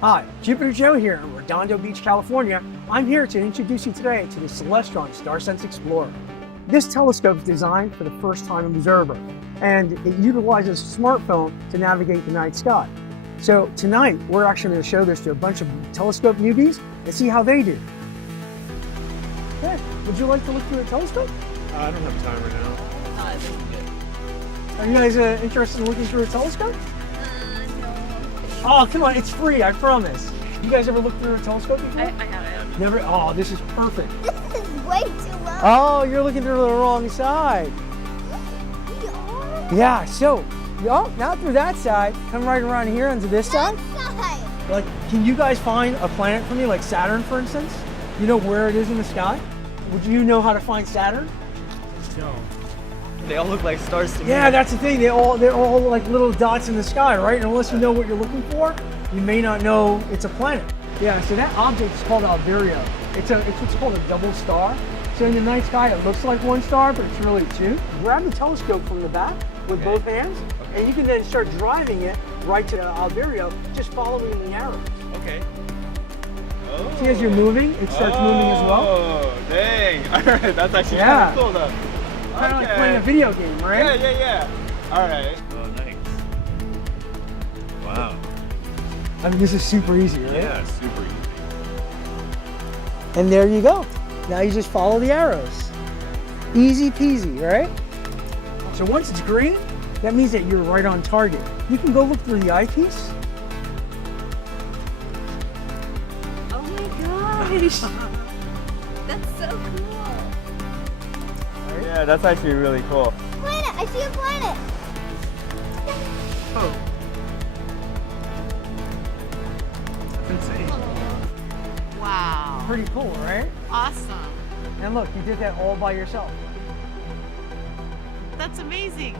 Hi, Jupiter Joe here in Redondo Beach, California. I'm here to introduce you today to the Celestron StarSense Explorer. This telescope is designed for the first-time observer, and it utilizes a smartphone to navigate the night sky. So tonight, we're actually going to show this to a bunch of telescope newbies and see how they do. Okay, would you like to look through a telescope? I don't have time right now. I think I'm good. Are you guys interested in looking through a telescope? No. Oh, come on, it's free, I promise. You guys ever looked through a telescope before? I haven't. Never? Oh, this is perfect. This is way too low. Oh, you're looking through the wrong side. We are. Yeah, so, oh, not through that side. Come right around here onto this side. Outside. Like, can you guys find a planet for me, like Saturn, for instance? You know where it is in the sky? Would you know how to find Saturn? No. They all look like stars to me. Yeah, that's the thing. They're all like little dots in the sky, right? And unless you know what you're looking for, you may not know it's a planet. Yeah, so that object is called Alberio. It's what's called a double star. So in the night sky, it looks like one star, but it's really two. Grab the telescope from the back with both hands, and you can then start driving it right to Alberio, just following the arrows. Okay. Oh. See, as you're moving, it starts moving as well. Oh, dang. All right, that's actually Yeah. kind of cool though. Kind of like playing a video game, right? Yeah. All right. Oh, nice. Wow. I mean, this is super easy, right? Yeah, super easy. And there you go. Now you just follow the arrows. Easy peasy, right? So once it's green, that means that you're right on target. You can go look through the eyepiece. Oh my gosh. That's so cool. Yeah, that's actually really cool. Planet. I see a planet. Oh. That's insane. Wow. Pretty cool, right? Awesome. And look, you did that all by yourself. That's amazing.